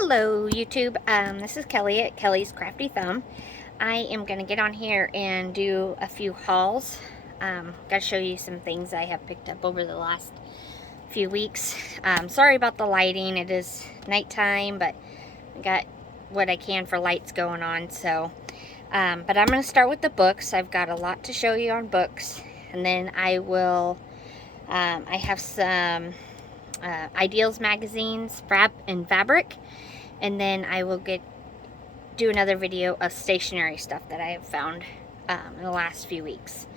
Hello YouTube, this is Kelly at Kelly's Crafty Thumb. I am going to get on here and do a few hauls. Got to show you some things I have picked up over the last few weeks. Sorry about the lighting, it is nighttime, but I got what I can for lights going on. So, but I'm going to start with the books. I've got a lot to show you on books, and then I will, I have some Ideals magazines, fabric, and then I will do another video of stationery stuff that I have found in the last few weeks.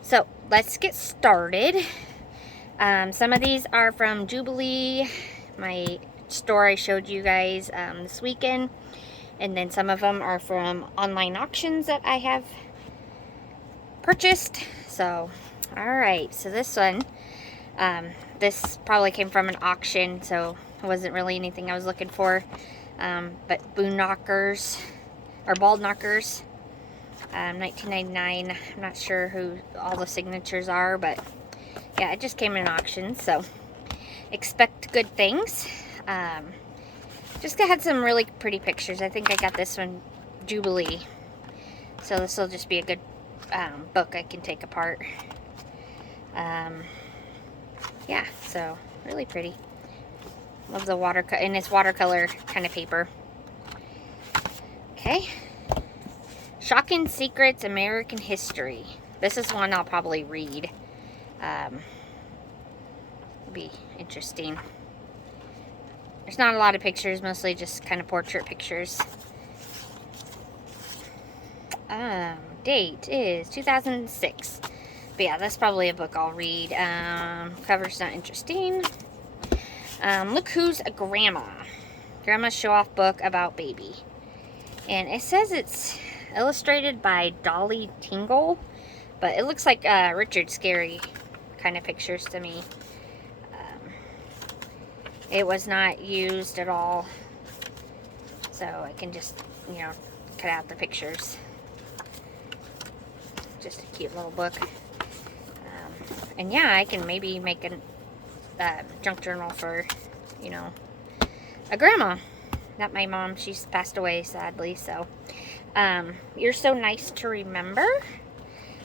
So let's get started. Some of these are from Jubilee, my store I showed you guys this weekend, and then some of them are from online auctions that I have purchased. So alright, so this one, this probably came from an auction, so it wasn't really anything I was looking for. But Boon Knockers, or Bald Knockers, 1999. I'm not sure who all the signatures are, but yeah, it just came in an auction, so expect good things. Just had some really pretty pictures. I think I got this one, Jubilee, so this will just be a good book I can take apart. Yeah, so really pretty. Love the watercolor, and it's watercolor kind of paper. Okay. Shocking Secrets, American History. This is one I'll probably read. It'll be interesting. There's not a lot of pictures, mostly just kind of portrait pictures. Date is 2006. But yeah, that's probably a book I'll read. Cover's not interesting. Look Who's a Grandma. Grandma's show-off book about baby. And it says it's illustrated by Dolly Tingle, but it looks like Richard Scarry kind of pictures to me. It was not used at all, so I can just, you know, cut out the pictures. Just a cute little book. And yeah, I can maybe make a junk journal for, you know, a grandma. Not my mom, she's passed away sadly. So You're So Nice to Remember.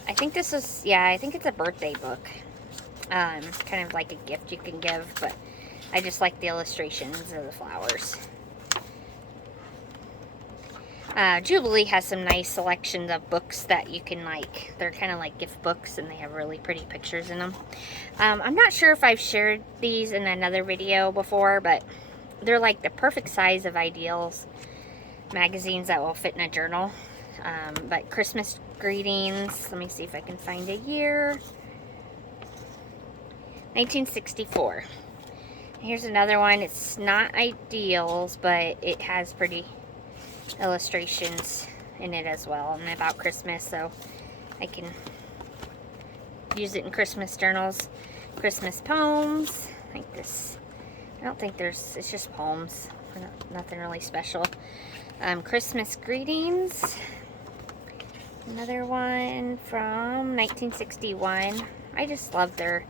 I think this is, yeah, I think it's a birthday book. Kind of like a gift you can give, but I just like the illustrations of the flowers. Jubilee has some nice selections of books that you can like. They're kind of like gift books, and they have really pretty pictures in them. I'm not sure if I've shared these in another video before, but they're like the perfect size of Ideals magazines that will fit in a journal. But Christmas greetings. Let me see if I can find a year. 1964. Here's another one. It's not Ideals, but it has pretty illustrations in it as well, and about Christmas, so I can use it in Christmas journals. Christmas poems, like this. I don't think it's just poems, nothing really special. Christmas greetings, another one from 1961. I just love their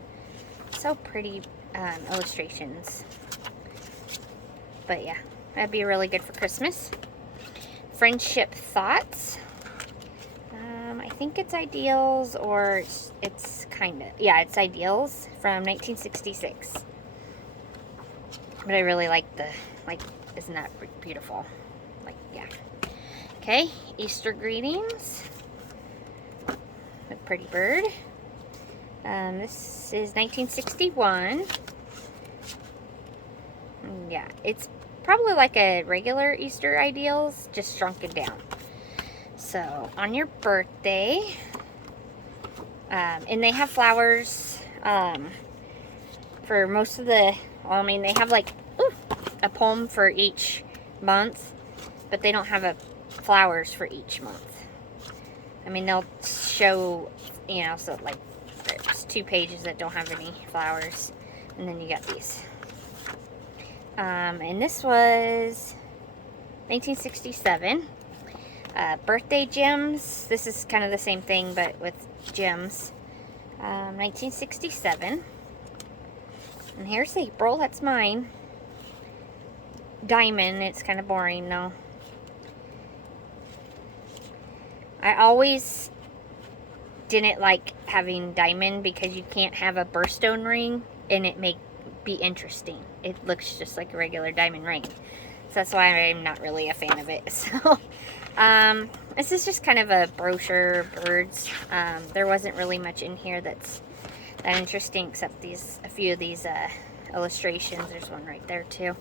so pretty illustrations, but yeah, that'd be really good for Christmas. Friendship Thoughts. I think it's Ideals, or it's kind of, yeah, it's Ideals from 1966. But I really like isn't that beautiful? Like, yeah. Okay, Easter Greetings. A pretty bird. This is 1961. Yeah, it's probably like a regular Easter Ideals, just shrunken down. So, on your birthday, and they have flowers for most of the, well, I mean, they have like a poem for each month, but they don't have flowers for each month. I mean, they'll show, you know, so like there's 2 pages that don't have any flowers, and then you got these. And this was 1967. Birthday gems. This is kind of the same thing, but with gems. 1967. And here's April. That's mine. diamond. It's kind of boring though. I always didn't like having diamond because you can't have a birthstone ring and it may be interesting. It looks just like a regular diamond ring. So that's why I'm not really a fan of it. So this is just kind of a brochure of birds. There wasn't really much in here that's that interesting except a few of these illustrations. There's one right there too.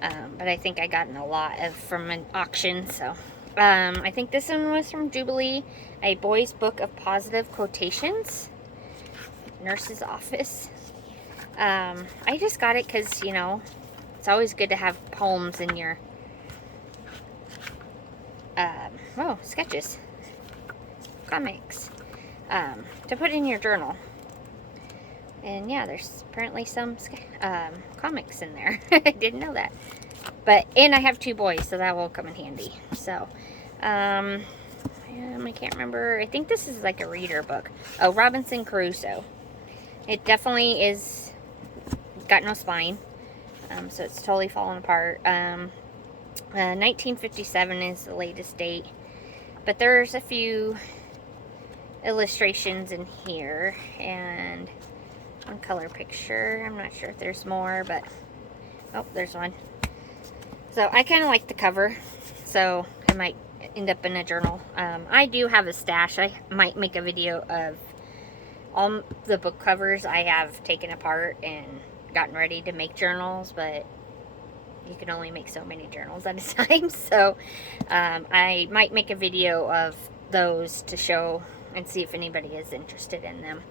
But I think I gotten a lot from an auction, so I think this one was from Jubilee, A Boy's Book of Positive Quotations, Nurse's Office. I just got it because, you know, it's always good to have poems in your, sketches, comics, to put in your journal. And yeah, there's apparently some comics in there. I didn't know that. And I have 2 boys, so that will come in handy. So, I can't remember. I think this is like a reader book. Oh, Robinson Crusoe. It definitely is got no spine. So it's totally fallen apart. 1957 is the latest date. But there's a few illustrations in here. And one color picture. I'm not sure if there's more, but oh, there's one. So I kind of like the cover, so I might end up in a journal. I do have a stash. I might make a video of all the book covers I have taken apart and gotten ready to make journals, but you can only make so many journals at a time. So I might make a video of those to show and see if anybody is interested in them.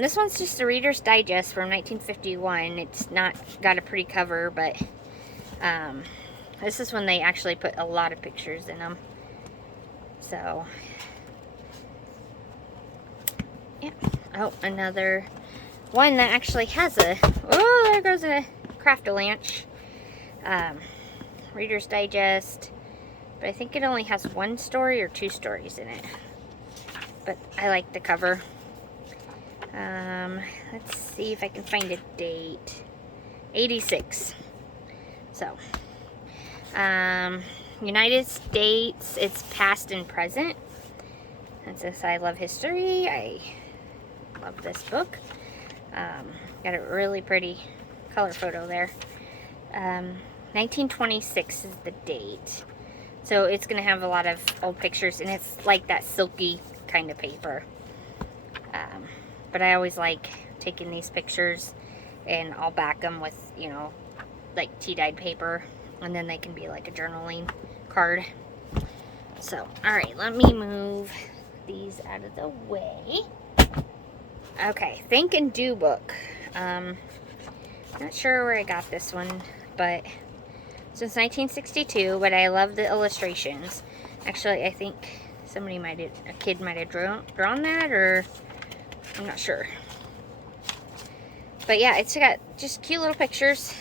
This one's just a Reader's Digest from 1951. It's not got a pretty cover, but this is when they actually put a lot of pictures in them. So, yeah. Oh, another one that actually has oh, there goes a Craft-A-Lanch. Reader's Digest. But I think it only has 1 story or 2 stories in it. But I like the cover. Let's see if I can find a date. 86. So, United States, it's past and present. And since I love history, I love this book. Got a really pretty color photo there. 1926 is the date. So it's going to have a lot of old pictures, and it's like that silky kind of paper. But I always like taking these pictures, and I'll back them with, you know, like tea-dyed paper, and then they can be like a journaling card. So, alright, let me move these out of the way. Okay, Think and Do book. Not sure where I got this one, but since 1962, but I love the illustrations. Actually, I think a kid might have drawn that, or I'm not sure. But yeah, it's got just cute little pictures.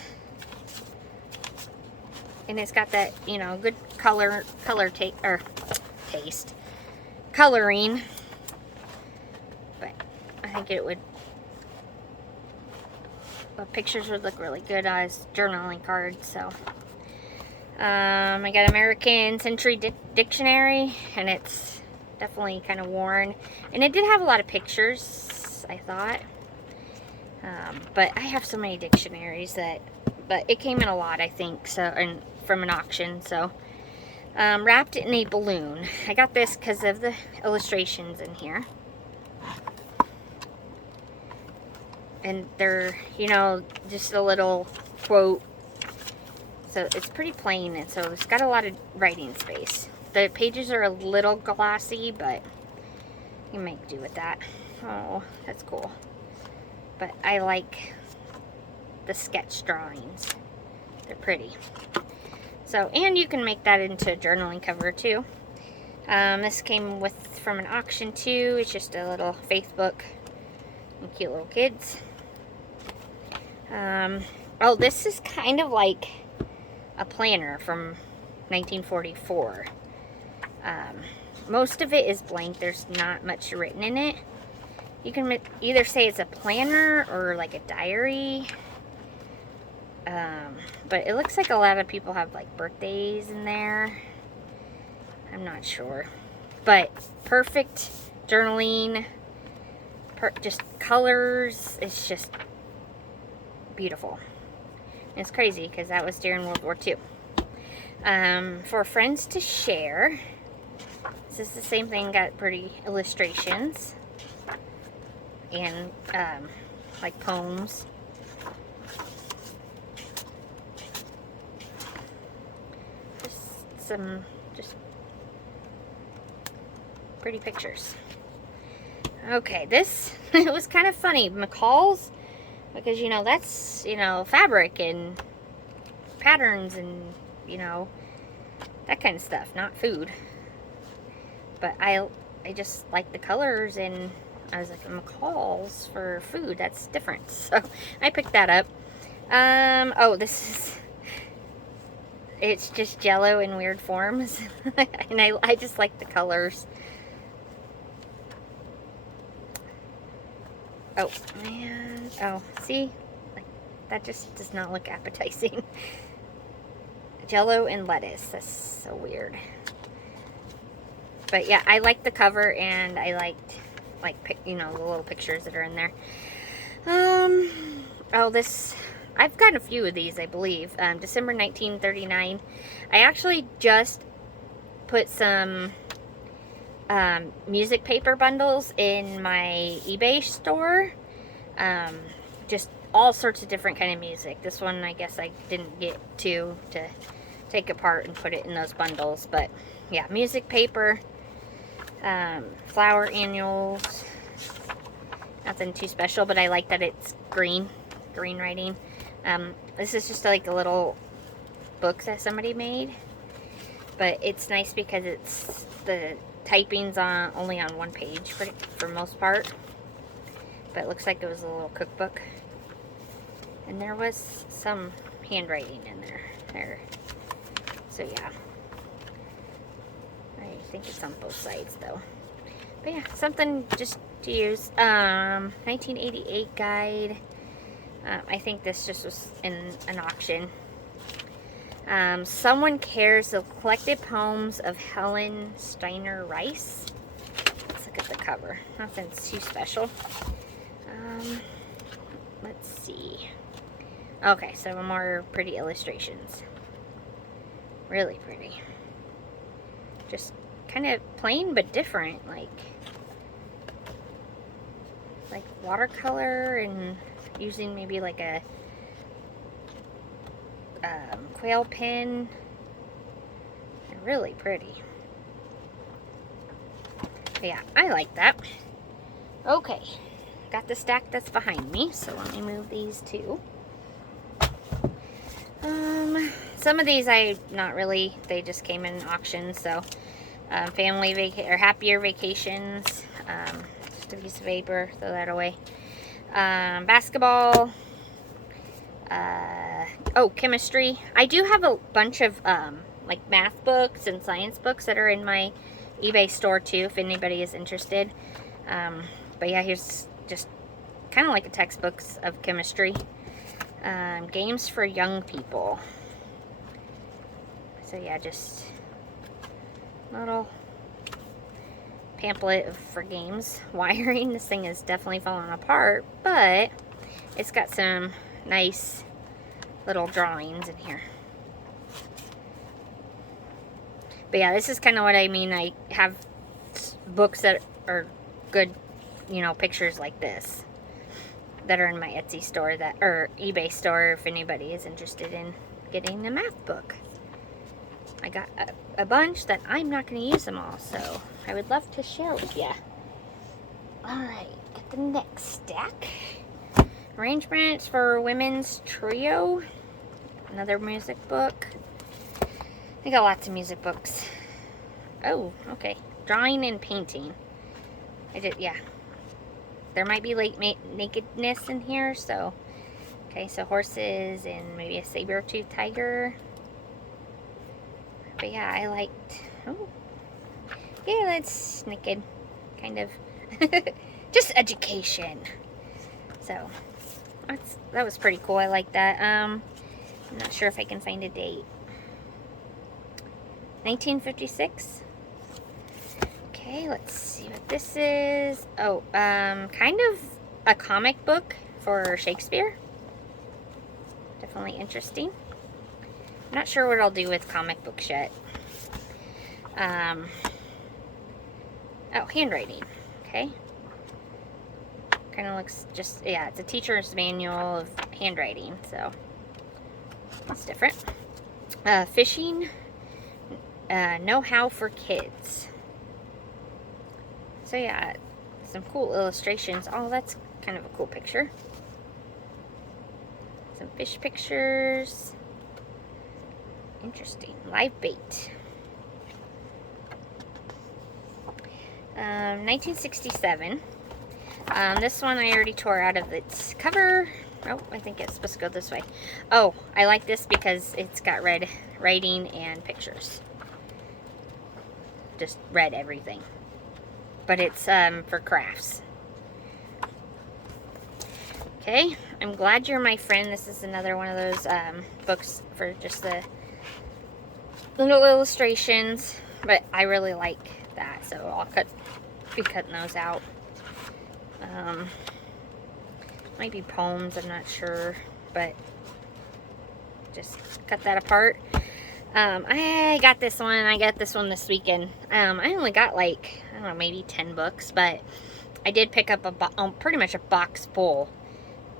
And it's got that, you know, good taste. Coloring. But I think pictures would look really good as journaling cards, so. I got American Century Dictionary, and it's definitely kind of worn. And it did have a lot of pictures, I thought. But I have so many dictionaries but it came in a lot, I think, so, and from an auction, so. Wrapped in a Balloon. I got this because of the illustrations in here. And they're, you know, just a little quote. So it's pretty plain, and so it's got a lot of writing space. The pages are a little glossy, but you make do with that. Oh, that's cool. But I like the sketch drawings. They're pretty. So, and you can make that into a journaling cover too. This came from an auction too. It's just a little faith book. And cute little kids. Oh, this is kind of like a planner from 1944. Most of it is blank. There's not much written in it. You can either say it's a planner or like a diary. But it looks like a lot of people have like birthdays in there. I'm not sure. But perfect journaling. Just colors. It's just beautiful. And it's crazy because that was during World War II. For friends to share. This is the same thing. Got pretty illustrations. And like poems. Some just pretty pictures. Okay, this it was kind of funny. McCall's, because you know that's, you know, fabric and patterns and, you know, that kind of stuff, not food. But I just like the colors, and I was like, McCall's for food, that's different. So I picked that up. Oh, this is, it's just Jello in weird forms. And I just like the colors. Oh, man. Oh, see? Like, that just does not look appetizing. Jello and lettuce. That's so weird. But yeah, I like the cover, and I liked, like, you know, the little pictures that are in there. Oh, this... I've got a few of these, I believe. December 1939. I actually just put some music paper bundles in my eBay store. Just all sorts of different kind of music. This one, I guess I didn't get to take apart and put it in those bundles. But yeah, music paper, flower annuals. Nothing too special, but I like that it's green writing. This is just like a little book that somebody made, but it's nice because it's the typing's only on one page for most part, but it looks like it was a little cookbook, and there was some handwriting in there. So yeah, I think it's on both sides though. But yeah, something just to use. 1988 guide. I think this just was in an auction. Someone Cares, the collected poems of Helen Steiner Rice. Let's look at the cover. Nothing too special. Let's see. Okay, so more pretty illustrations. Really pretty. Just kind of plain but different, like watercolor, and using maybe like a quail pen. And really pretty. But yeah, I like that. Okay, got the stack that's behind me, so let me move these too. Some of these not really, they just came in auction. So family or happier vacations, just a piece of paper, throw that away. Basketball, oh, chemistry. I do have a bunch of like math books and science books that are in my eBay store too, if anybody is interested. But yeah, here's just kind of like a textbooks of chemistry. Games for young people. So yeah, just a little pamphlet for games. Wiring. This thing is definitely falling apart, but it's got some nice little drawings in here. But yeah, this is kind of what I mean. I have books that are good, you know, pictures like this that are in my Etsy store, or eBay store, if anybody is interested in getting a math book. I got a bunch that I'm not going to use them all, so I would love to share with you. Alright, get the next stack. Arrangements for Women's Trio. Another music book. I got lots of music books. Oh, okay. Drawing and painting. Yeah. There might be like nakedness in here, so. Okay, so horses and maybe a saber-toothed tiger. But yeah, I liked. Oh. Yeah, that's naked. Kind of. Just education. So, that was pretty cool. I like that. I'm not sure if I can find a date. 1956. Okay, let's see what this is. Oh, kind of a comic book for Shakespeare. Definitely interesting. I'm not sure what I'll do with comic books yet. Oh, handwriting. Okay. Kind of looks just, yeah, it's a teacher's manual of handwriting, so that's different. Fishing know-how for kids. So yeah, some cool illustrations. Oh, that's kind of a cool picture. Some fish pictures. Interesting. Live bait. 1967. This one I already tore out of its cover. Oh, I think it's supposed to go this way. Oh, I like this because it's got red writing and pictures. Just red everything. But it's for crafts. Okay, I'm glad you're my friend. This is another one of those books for just the little illustrations. But I really like that, so I'll be cutting those out. Might be poems, I'm not sure, but just cut that apart. I got this one. I got this one this weekend. I only got like, I don't know, maybe 10 books, but I did pick up pretty much a box full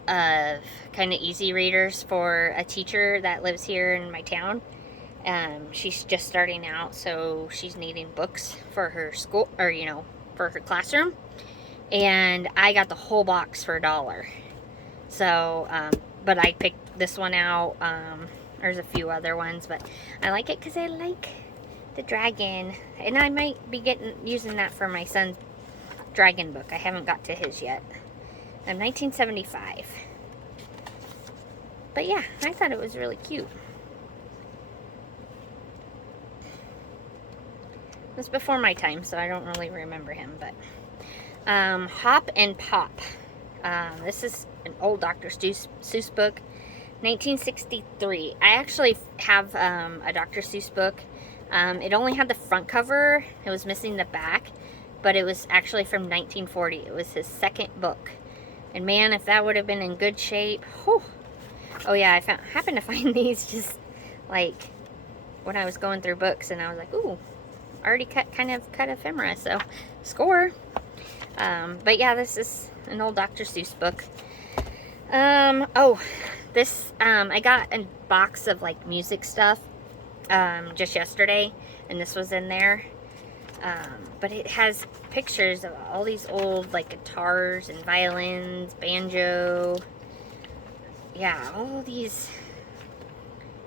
of kind of easy readers for a teacher that lives here in my town. She's just starting out, so she's needing books for her school, or you know, for her classroom. And I got the whole box for $1. So, but I picked this one out. There's a few other ones, but I like it because I like the dragon. And I might be using that for my son's dragon book. I haven't got to his yet. 1975. But yeah, I thought it was really cute. It was before my time, so I don't really remember him, but Hop and Pop. This is an old Dr. Seuss book, 1963. I actually have a Dr. Seuss book. It only had the front cover. It was missing the back, but it was actually from 1940. It was his second book. And man, if that would have been in good shape. Whew. Oh yeah, I happened to find these just like when I was going through books, and I was like, ooh, already cut ephemera, so score. But yeah, this is an old Dr. Seuss book. Oh, this, I got a box of like music stuff, just yesterday, and this was in there. But it has pictures of all these old like guitars and violins, banjo. Yeah, all these.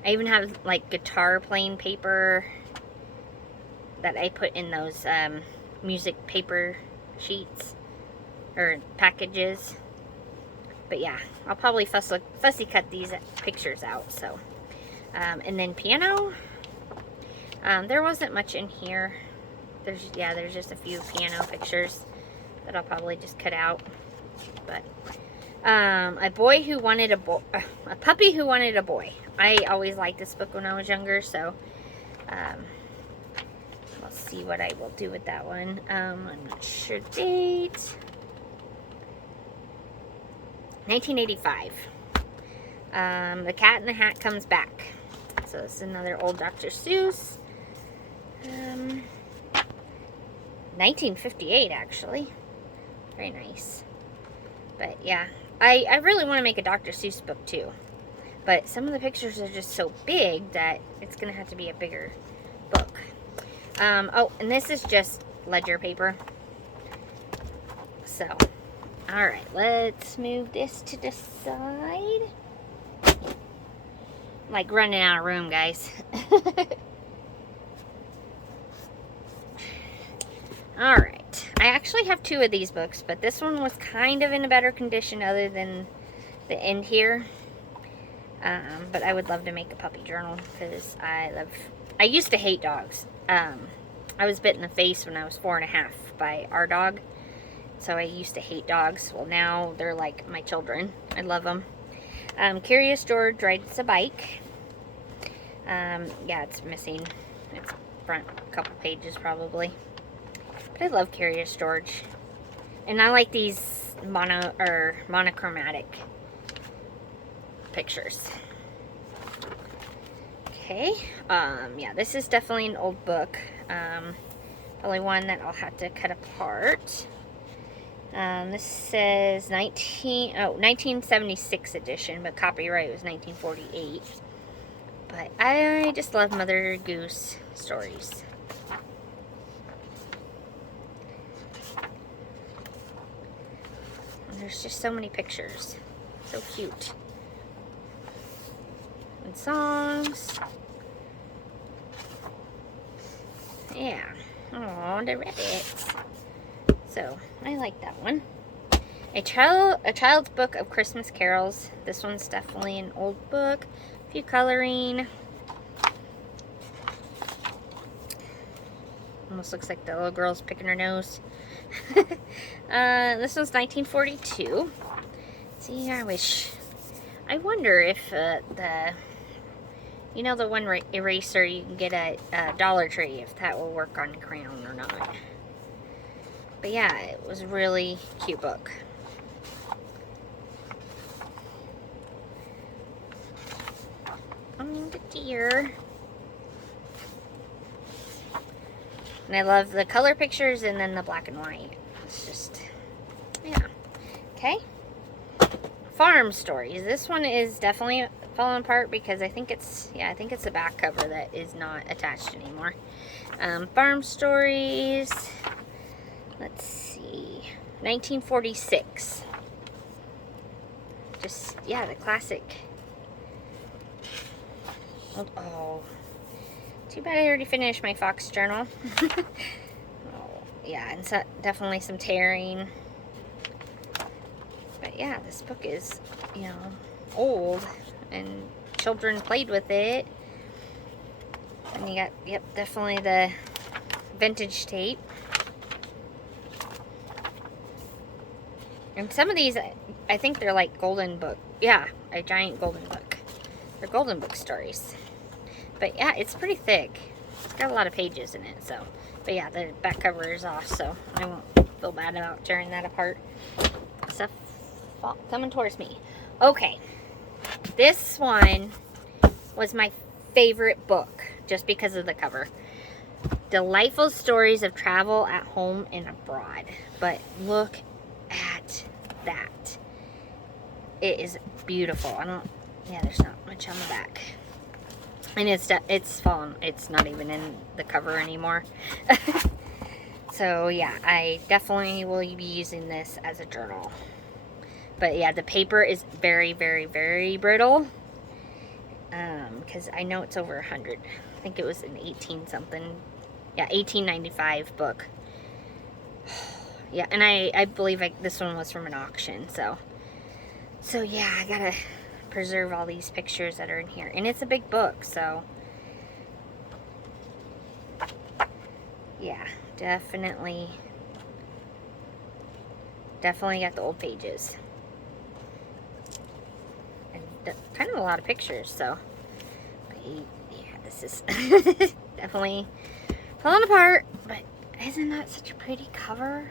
I even have like guitar playing paper that I put in those music paper sheets or packages. But yeah, I'll probably fussy cut these pictures out. So, and then piano. There wasn't much in here. There's just a few piano pictures that I'll probably just cut out. But a boy who wanted a puppy who wanted a boy. I always liked this book when I was younger, so let's see what I will do with that one. I'm not sure date. 1985. The Cat in the Hat Comes Back. So this is another old Dr. Seuss. 1958, actually. Very nice. But yeah, I really want to make a Dr. Seuss book too. But some of the pictures are just so big that it's going to have to be a bigger book. Oh, and this is just ledger paper. So, alright, let's move this to the side. I'm like running out of room, guys. Alright, I actually have two of these books, but this one was kind of in a better condition other than the end here. But I would love to make a puppy journal because I used to hate dogs. I was bit in the face when I was 4.5 by our dog. So I used to hate dogs. Well, now they're like my children. I love them. Curious George Rides a Bike. Yeah, it's missing its front couple pages probably. But I love carrier storage. And I like these monochromatic pictures. Okay, yeah, this is definitely an old book. Probably one that I'll have to cut apart. This says 1976 edition, but copyright was 1948. But I just love Mother Goose stories. And there's just so many pictures. So cute. And songs. Yeah. Oh, the rabbits. So, I like that one. A Child's Book of Christmas Carols. This one's definitely an old book. A few coloring. Almost looks like the little girl's picking her nose. This one's 1942. See, I wonder if you know the one eraser you can get at Dollar Tree, if that will work on crayon or not. But yeah, it was a really cute book. The deer. And I love the color pictures and then the black and white. It's just, yeah. Okay. Farm Stories. This one is definitely falling apart because I think it's the back cover that is not attached anymore. Farm Stories. Let's see. 1946. Just, yeah, the classic. Oh. Too bad I already finished my Fox journal. Oh, yeah, and so, definitely some tearing. But yeah, this book is, you know, old, and children played with it. And you got, yep, definitely the vintage tape. And some of these, I think they're like golden book. Yeah, a giant golden book. They're golden book stories. But yeah, it's pretty thick. It's got a lot of pages in it, so. But yeah, the back cover is off, so I won't feel bad about tearing that apart. Stuff coming towards me. Okay. This one was my favorite book, just because of the cover. Delightful Stories of Travel at Home and Abroad. But look at that. It is beautiful. Yeah, there's not much on the back. And it's fallen. It's not even in the cover anymore. So yeah, I definitely will be using this as a journal. But yeah, the paper is very, very, very brittle. Because I know it's over 100. I think it was an 18-something. Yeah, 1895 book. Yeah, and I believe this one was from an auction. So yeah, I gotta preserve all these pictures that are in here, and it's a big book, so yeah, definitely got the old pages and kind of a lot of pictures. So but yeah, this is definitely falling apart, but isn't that such a pretty cover?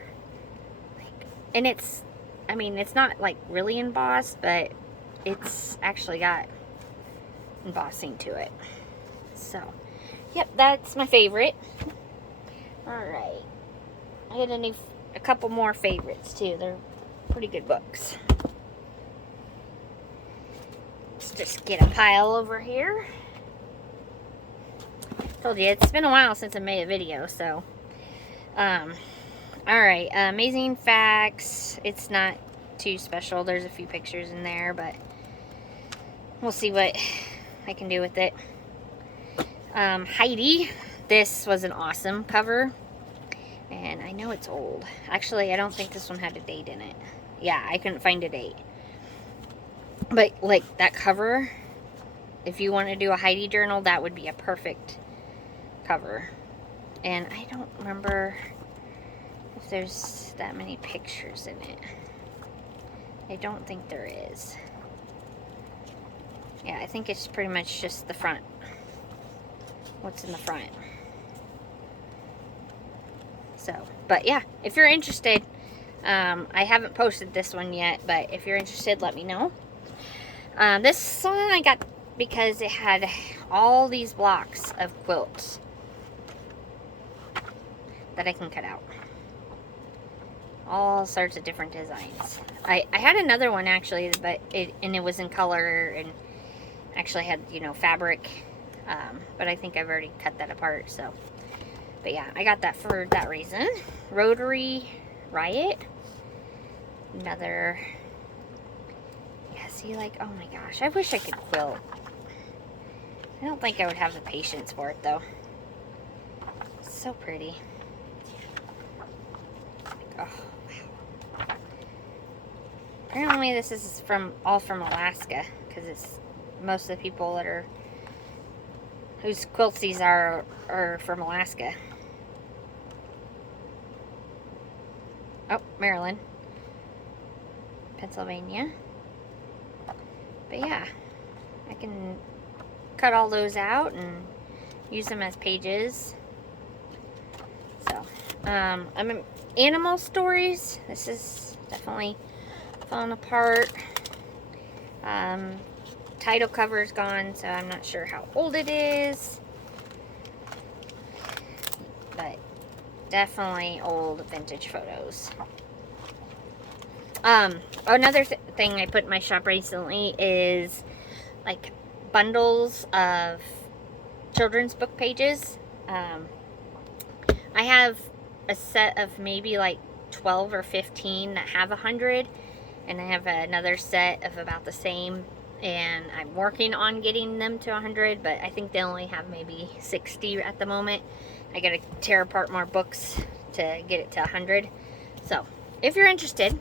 Like, and it's, I mean, it's not like really embossed, but it's actually got embossing to it. So, yep, that's my favorite. Alright. I had a couple more favorites too. They're pretty good books. Let's just get a pile over here. Told you, it's been a while since I made a video, so. Alright, Amazing Facts. It's not too special. There's a few pictures in there, but we'll see what I can do with it. Heidi. This was an awesome cover. And I know it's old. Actually, I don't think this one had a date in it. Yeah, I couldn't find a date. But, like, that cover, if you want to do a Heidi journal, that would be a perfect cover. And I don't remember if there's that many pictures in it. I don't think there is. Yeah, I think it's pretty much just the front what's in the front. So, but yeah, if you're interested, I haven't posted this one yet, but if you're interested, let me know. This one I got because it had all these blocks of quilts that I can cut out. All sorts of different designs. I had another one actually, but it was in color and actually had, you know, fabric. But I think I've already cut that apart, so. But yeah, I got that for that reason. Rotary Riot. Another. Yeah, see, like, oh my gosh, I wish I could quilt. I don't think I would have the patience for it, though. So pretty. Oh, wow. Apparently this is all from Alaska, because it's most of the people that are whose quilts these are from Alaska. Oh, Maryland. Pennsylvania. But yeah, I can cut all those out and use them as pages. So, I'm in animal stories. This is definitely falling apart. Title cover's gone, so I'm not sure how old it is. But definitely old vintage photos. Another thing I put in my shop recently is like bundles of children's book pages. I have a set of maybe like 12 or 15 that have 100, and I have another set of about the same, and I'm working on getting them to 100, but I think they only have maybe 60 at the moment. I gotta tear apart more books to get it to 100. So if you're interested,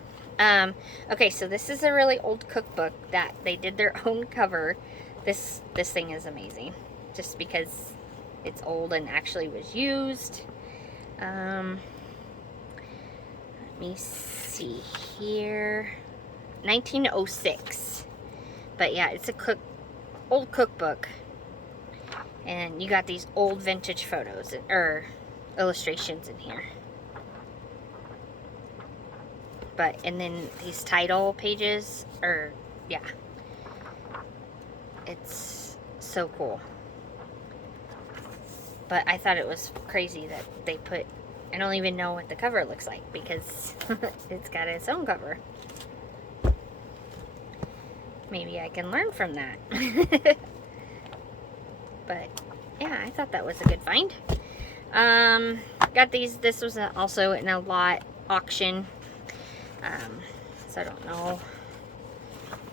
okay, so this is a really old cookbook that they did their own cover. This thing is amazing, just because it's old and actually was used. Let me see here. 1906. But yeah, it's a old cookbook. And you got these old vintage photos or illustrations in here. And then these title pages are, yeah. It's so cool. But I thought it was crazy that they put, I don't even know what the cover looks like because it's got its own cover. Maybe I can learn from that. But yeah, I thought that was a good find. Got these, this was also in a lot auction. So I don't know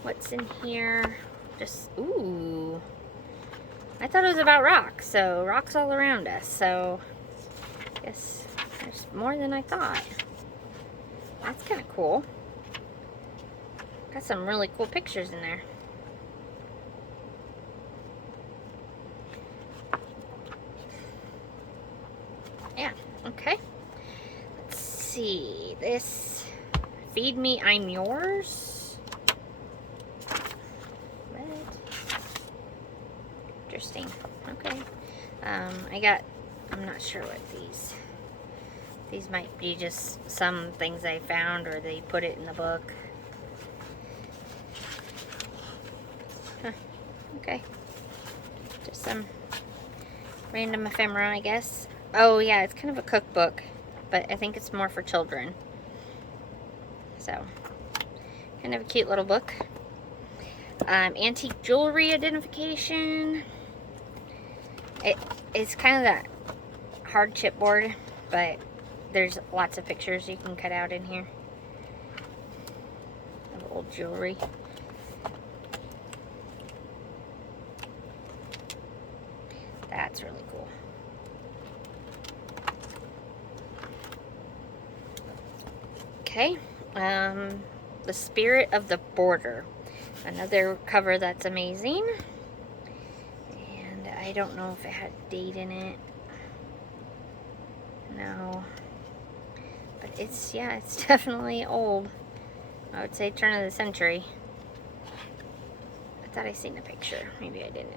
what's in here. Just, ooh. I thought it was about rocks, so rocks all around us, so I guess there's more than I thought. That's kind of cool. Got some really cool pictures in there. Yeah, okay. Let's see, this, Feed Me, I'm Yours. Interesting. Okay. I'm not sure what these might be just some things I found, or they put it in the book. Huh. Okay. Just some random ephemera, I guess. Oh yeah, it's kind of a cookbook, but I think it's more for children. So, kind of a cute little book. Antique jewelry identification. It's kind of that hard chipboard, but there's lots of pictures you can cut out in here of old jewelry. That's really cool. Okay, The Spirit of the Border. Another cover that's amazing. And I don't know if it had a date in it. No. But it's, yeah, it's definitely old. I would say turn of the century. I thought I seen the picture. Maybe I didn't.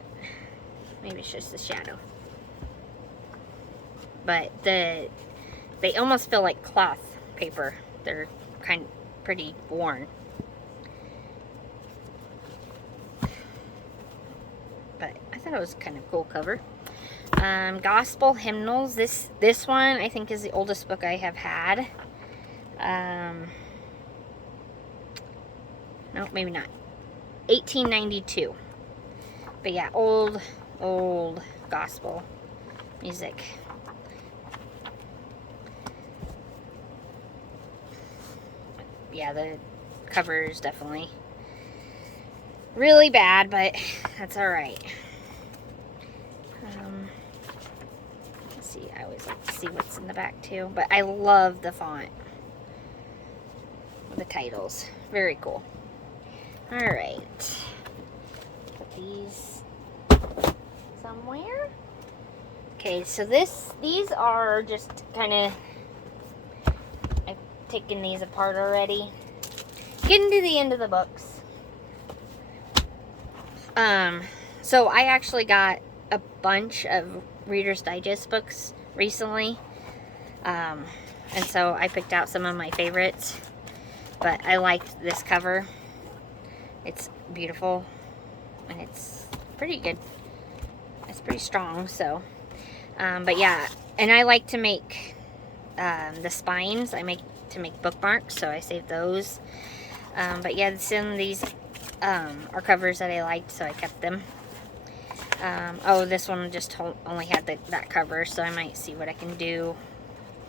Maybe it's just the shadow. but they almost feel like cloth paper. They're kind of pretty worn. But I thought it was kind of cool cover. Gospel Hymnals. This one I think is the oldest book I have had. No, maybe not. 1892. But yeah, old gospel music. Yeah, the cover is definitely really bad, but that's alright. Let's see, I always like to see what's in the back too. But I love the font. The titles. Very cool. Alright. Put these somewhere. Okay, so these are just kind of, I've taken these apart already. Getting to the end of the books. So I actually got a bunch of Reader's Digest books recently. And so I picked out some of my favorites. But I liked this cover. It's beautiful. And it's pretty good. It's pretty strong, so. But yeah, and I like to make the spines. I make to make bookmarks, so I save those. But yeah, some of these are covers that I liked, so I kept them. Oh, this one just only had that cover, so I might see what I can do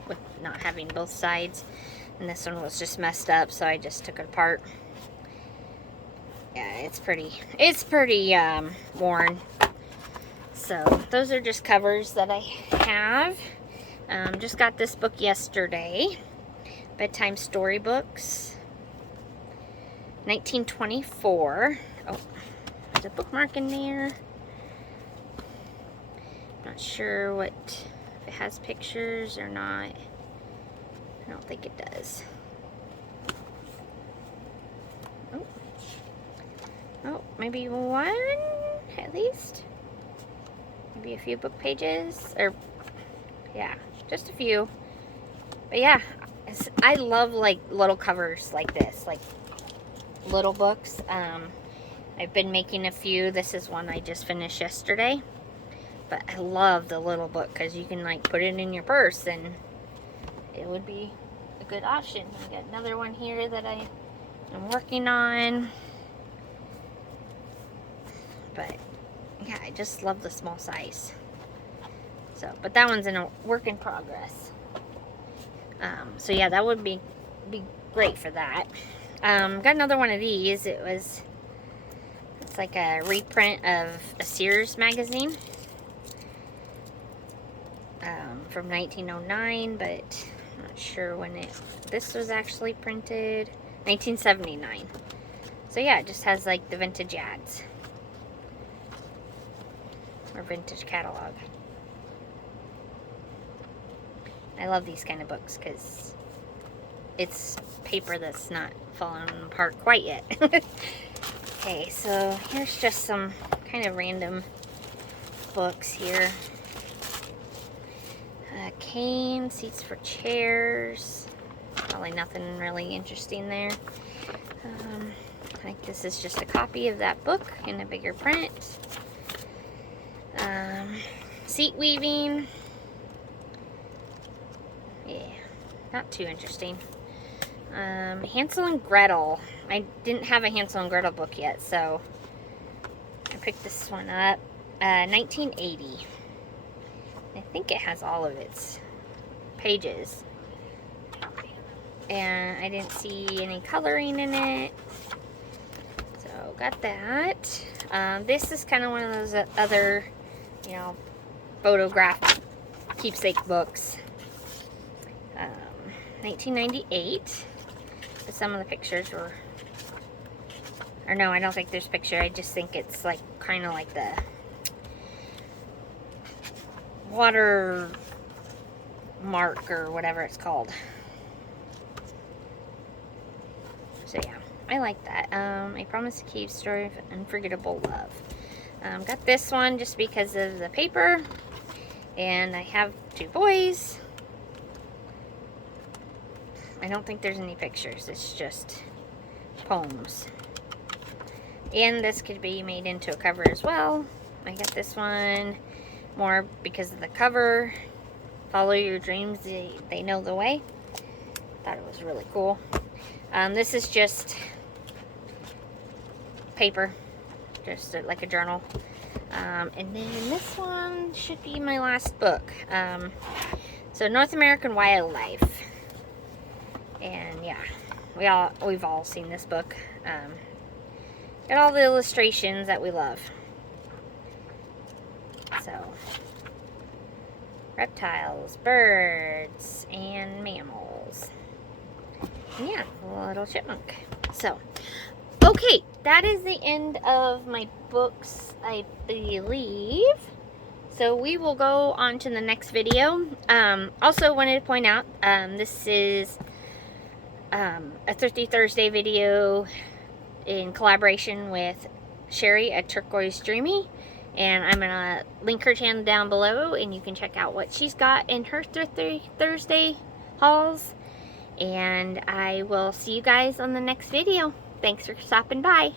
with not having both sides. And this one was just messed up, so I just took it apart. Yeah, it's pretty worn. So those are just covers that I have. Just got this book yesterday. Bedtime Storybooks. 1924. Oh, there's a bookmark in there. Not sure if it has pictures or not. I don't think it does. Oh, maybe one at least. Maybe a few book pages, or yeah, just a few. But yeah, I love like little covers like this, like little books. I've been making a few. This is one I just finished yesterday. But I love the little book because you can like put it in your purse and it would be a good option. I got another one here that I am working on. But yeah, I just love the small size. So, but that one's in a work in progress. So yeah, that would be great for that. Got another one of these. It's like a reprint of a Sears magazine. From 1909, but I'm not sure when this was actually printed. 1979. So yeah, it just has like the vintage ads. Or vintage catalog. I love these kind of books because it's paper that's not falling apart quite yet. Okay, so here's just some kind of random books here. Cane, seats for chairs. Probably nothing really interesting there. I think this is just a copy of that book in a bigger print. Seat weaving. Yeah, not too interesting. Hansel and Gretel. I didn't have a Hansel and Gretel book yet, so I picked this one up. 1980. I think it has all of its pages. And I didn't see any coloring in it. So, got that. This is kind of one of those other, you know, photograph keepsake books. 1998. But some of the pictures were... Or no, I don't think there's picture. I just think it's like kind of like the water mark or whatever it's called. So yeah, I like that. I Promise to Keep, Story of Unforgettable Love. Got this one just because of the paper. And I have 2 boys. I don't think there's any pictures. It's just poems. And this could be made into a cover as well. I got this one more because of the cover. Follow your dreams, they know the way. Thought it was really cool. This is just paper, just like a journal. And then this one should be my last book. So North American Wildlife. And yeah, we've all seen this book. Got all the illustrations that we love. So, reptiles, birds, and mammals. And yeah, a little chipmunk. So, okay, that is the end of my books, I believe. So we will go on to the next video. Also wanted to point out, this is a Thrifty Thursday video in collaboration with Sheree at Turquoise Dreamy, and I'm gonna link her channel down below, and you can check out what she's got in her Thrifty Thursday hauls. And I will see you guys on the next video. Thanks for stopping by.